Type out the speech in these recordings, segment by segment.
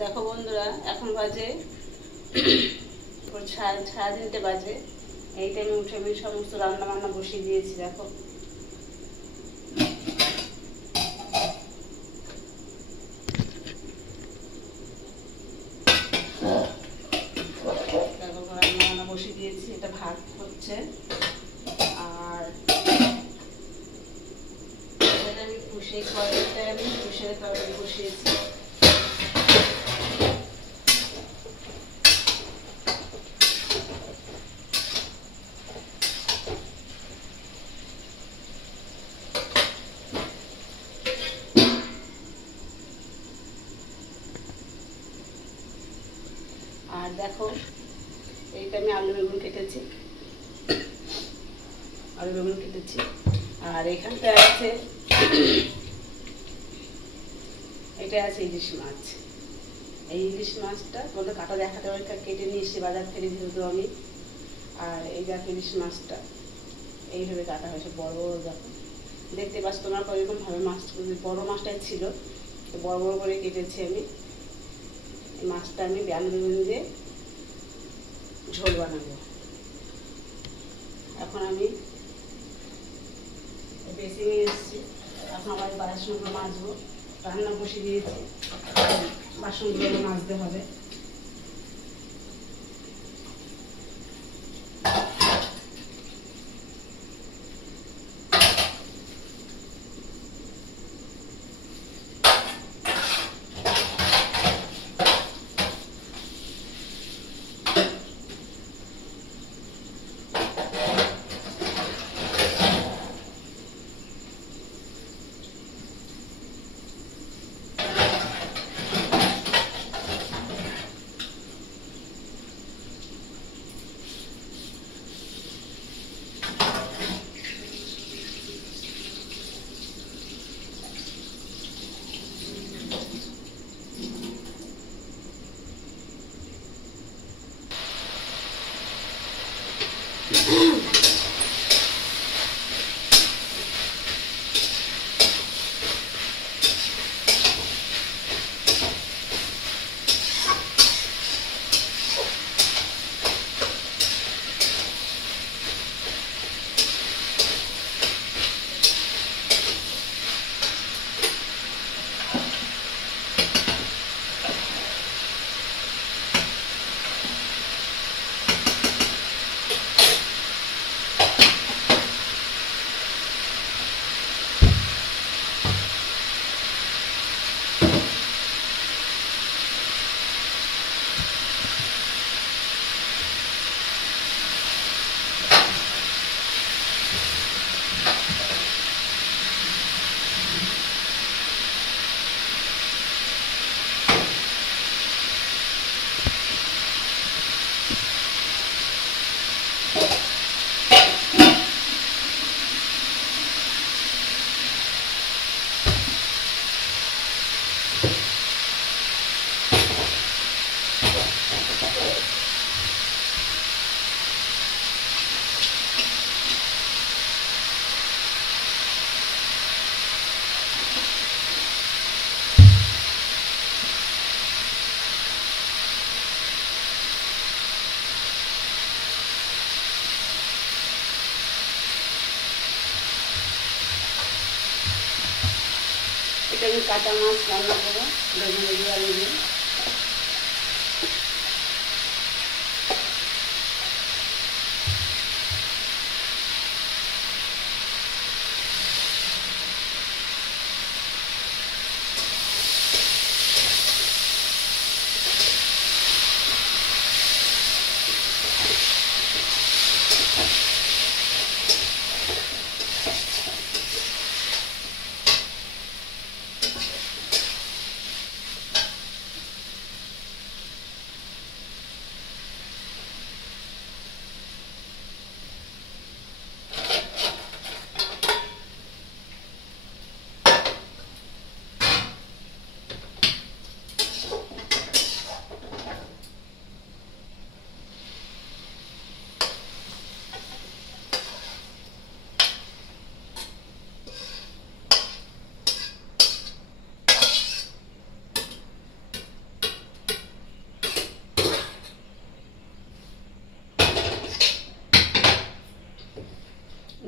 দেখো বন্ধুরা, এখন বাজে 3:30 বাজে। এই টাইমে উঠে আমি সমস্ত রান্না বান্না বসিয়ে দিয়েছি। দেখো রান্না বান্না বসিয়ে দিয়েছি। এটা ভাত হচ্ছে, আর আমি পুষে কড়াইটায় আমি পুষে তরকারি বসিয়েছি। আর দেখো এইটা আমি আলু বেগুন কেটেছি, আর এখানটা আছে এটা আছে ইলিশ মাছ। এই ইলিশ মাছটা তোমাদের কাটা দেখাতে পারি, কেটে নিয়ে এসে বাজার থেকে যেহেতু আমি। আর এই দেখো ইলিশ মাছটা এইভাবে কাটা হয়েছে, বড় বড় দেখো, দেখতে পাচ্ছ তোমরা কীরকম ভাবে মাছ, বড় মাছটাই ছিল, বড় বড় করে কেটেছি আমি। এই মাছটা আমি আলু বেগুন দিয়ে ঝোল বানাবো। এখন আমি বেশি নিয়ে এসেছি, এখন আমার বাসনগুলো মাজবো। রান্না বসিয়ে দিয়েছি, বাসনগুলো মাজতে হবে। এটা আমি কাঁচা মাছ রান্না করবো, বেগুন দিয়ে আলু দিয়ে।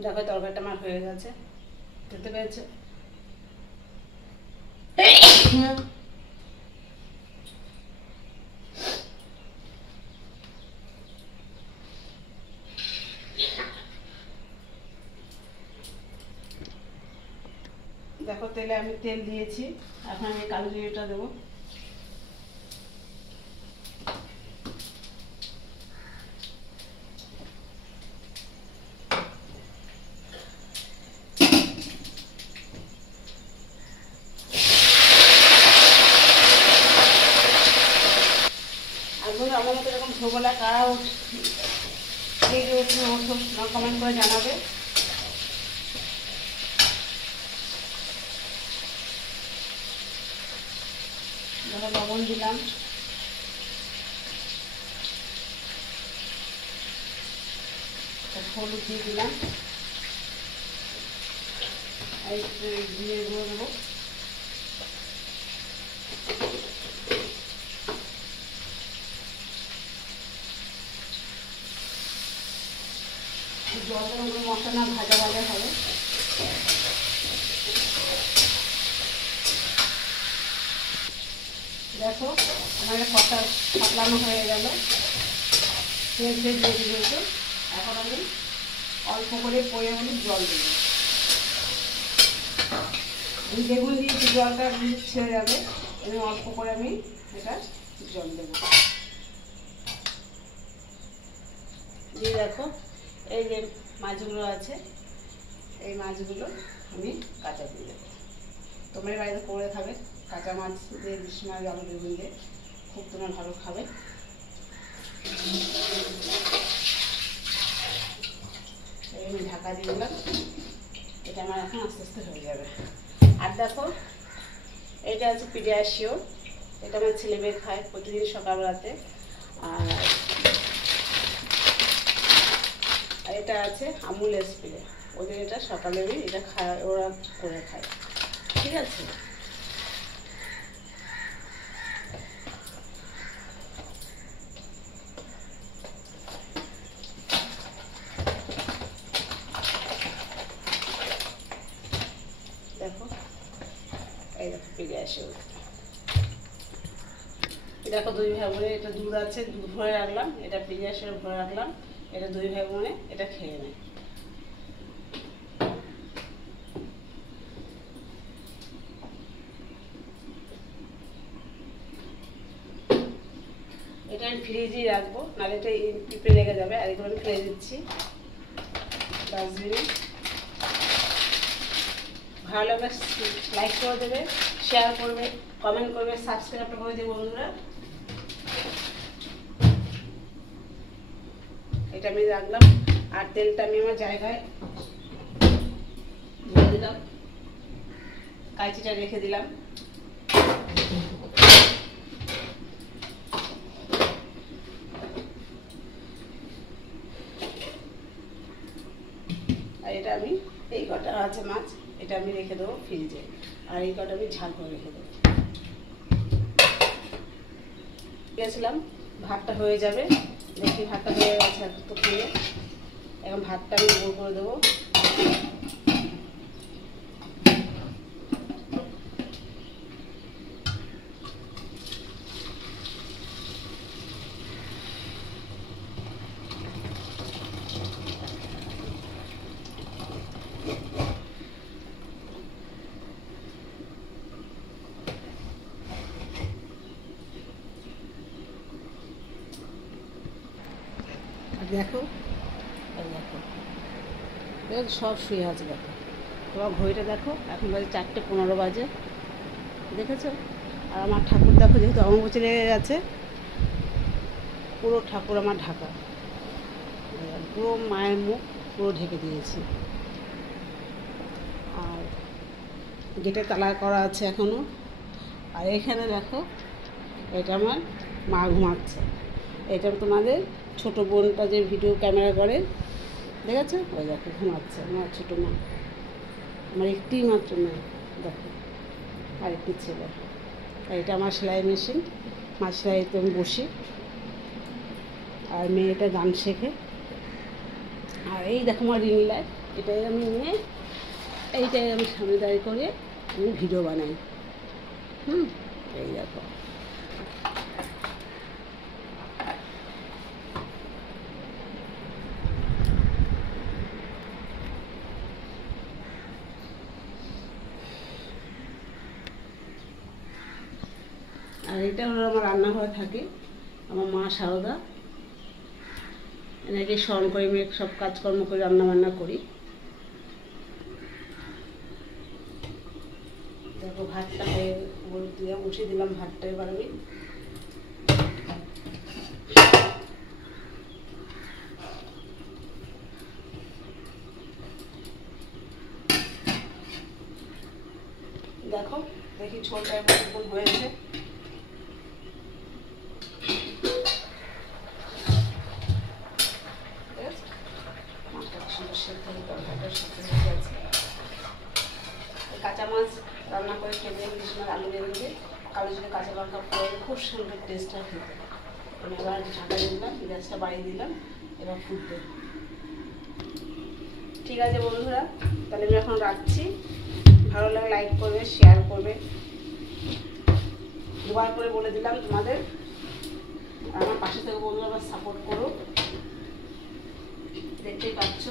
দেখো তরকারিটা আমার হয়ে গেছে, দেখতে পেয়েছো? দেখো তেলে আমি তেল দিয়েছি, এখন আমি কালো জিরেটা দেবো। আমার মতো এরকম ছোবলা কারা কমেন্ট করে জানাবে। ধরো লবণ দিলাম, হলুদ দিয়ে দিলাম, আর একটু দিয়ে গুঁড়ো দেবো। জলটা মশলা ভাজা ভাজা হবে। দেখো আমার কষা সাতলানো হয়ে গেল, তেল তেল দিয়ে দিয়েছে। এখন আমি অল্প করে পরিমাণে জল দেব। আমি বেগুন দিয়েছি, জলটা ছেড়ে যাবে, এবং অল্প করে আমি এটা জল দেব। দিয়ে দেখো এই যে মাছগুলো আছে, এই মাছগুলো আমি কাঁচা দিয়ে দেবো। তোমরা বাড়িতে করে খাবে, কাঁচা মাছ দিয়ে ইলিশ মাছ আলু বেগুন দিয়ে খুব তোমরা ভালো খাবে। আমি ঢাকা দিয়ে দিলাম, এটা আমার এখন আস্তে আস্তে হয়ে যাবে। আর দেখো এটা আছে পিডিয়াশিওর, এটা আমার ছেলে মেয়ে খায় প্রতিদিন সকালবেলাতে। আর এটা আছে আমুল স্প্রে, ওদের এটা সকালে আমি এটা খায়, ওরা করে খায়। ঠিক আছে, দেখো এই দেখো পিডিয়াশিওর। দেখো দুই ভাই বোনে, এটা দুধ আছে, দুধ ভরে রাখলাম, এটা পিডিয়াশিওর ভরে রাখলাম, এটা দুই ভাই বোনে এটা খেয়ে নেয়। এটা আমি ফ্রিজেই রাখবো, নাহলে এটা পিঁপড়ে লেগে যাবে। আর এগুলো আমি ফেলে দিচ্ছি ডাস্টবিনে। ভালো লাগলে লাইক করে দেবে, শেয়ার করবে, কমেন্ট করবে, সাবস্ক্রাইব করে দেবে বন্ধুরা। এটা আমি রাখলাম, আর তেলটা আমি আমার জায়গায় ধরে দিলাম, কাঁচিটা রেখে দিলাম। আর এটা আমি এই কটা আছে মাছ, এটা আমি রেখে দেবো ফ্রিজে, আর এই কটা আমি ঝাল করে রেখে দেবো। গেছিলাম ভাতটা হয়ে যাবে, দেখি ভাতটা হয়ে গেছে তো খেয়ে। এখন ভাতটা আমি গোল করে দেবো। দেখো দেখো দেখো সব শুয়ে আছে। দেখো তোমার ঘড়িটা দেখো, এখন বাজে 4:15 বাজে, দেখেছো? আর আমার ঠাকুর দেখো, যেহেতু অমাবস্যা লেগে গেছে, পুরো ঠাকুর আমার ঢাকা, পুরো মায়ের মুখ পুরো ঢেকে দিয়েছি। আর গেটে তালা করা আছে এখনো। আর এখানে দেখো এটা আমার মা ঘুমাচ্ছে, এটা তোমাদের ছোটো বোনটা যে ভিডিও ক্যামেরা করে, দেখেছো? ওই দেখো ঘুমাচ্ছে আমার ছোটো মা, আমার একটি মাত্র মেয়ে, দেখো আর একটি ছেলে। আর এটা আমার সেলাই মেশিন, মাছ সেলাইতে আমি বসি, আর মেয়েটা গান শেখে। আর এই দেখো আমার রিং লাইট, এটাই আমি নিয়ে এইটাই আমি সামনে দাঁড়িয়ে করে আমি ভিডিও বানাই। এই দেখো আর এটা হলো আমার রান্নাঘরে থাকে আমার মা সারদা, এনাকে স্মরণ করে আমি সব কাজকর্ম করে রান্না বান্না করি। দেখো ভাতটা হয়ে দিলাম, উঠিয়ে দিলাম ভাতটা। এবার আমি দেখো দেখি ঝোলটা এমন হয়েছে। কাঁচা মাছ রান্না করে খেলে ইলিশ মাছ আলু বেগুনে কালো জিরে কাঁচা লঙ্কা পরে খুব সুন্দর টেস্ট হয় খেতে। আমি এবার ঢাকা দিলাম, গ্যাসটা বাড়িয়ে দিলাম, এবার ফুটবে। ঠিক আছে বন্ধুরা, তাহলে আমি এখন রাখছি। ভালো লাগলে লাইক করবে, শেয়ার করবে, দুবার করে বলে দিলাম তোমাদের। আমার পাশে থেকে বন্ধুরা আমার সাপোর্ট করো, দেখতেই পাচ্ছ।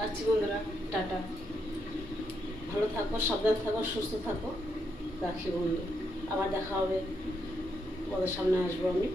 রাখছি বন্ধুরা, টাটা। ভালো থাকো, সাবধান থাকো, সুস্থ থাকো। রাখি বন্ধু, আবার দেখা হবে, ওদের সামনে আসবো আমি।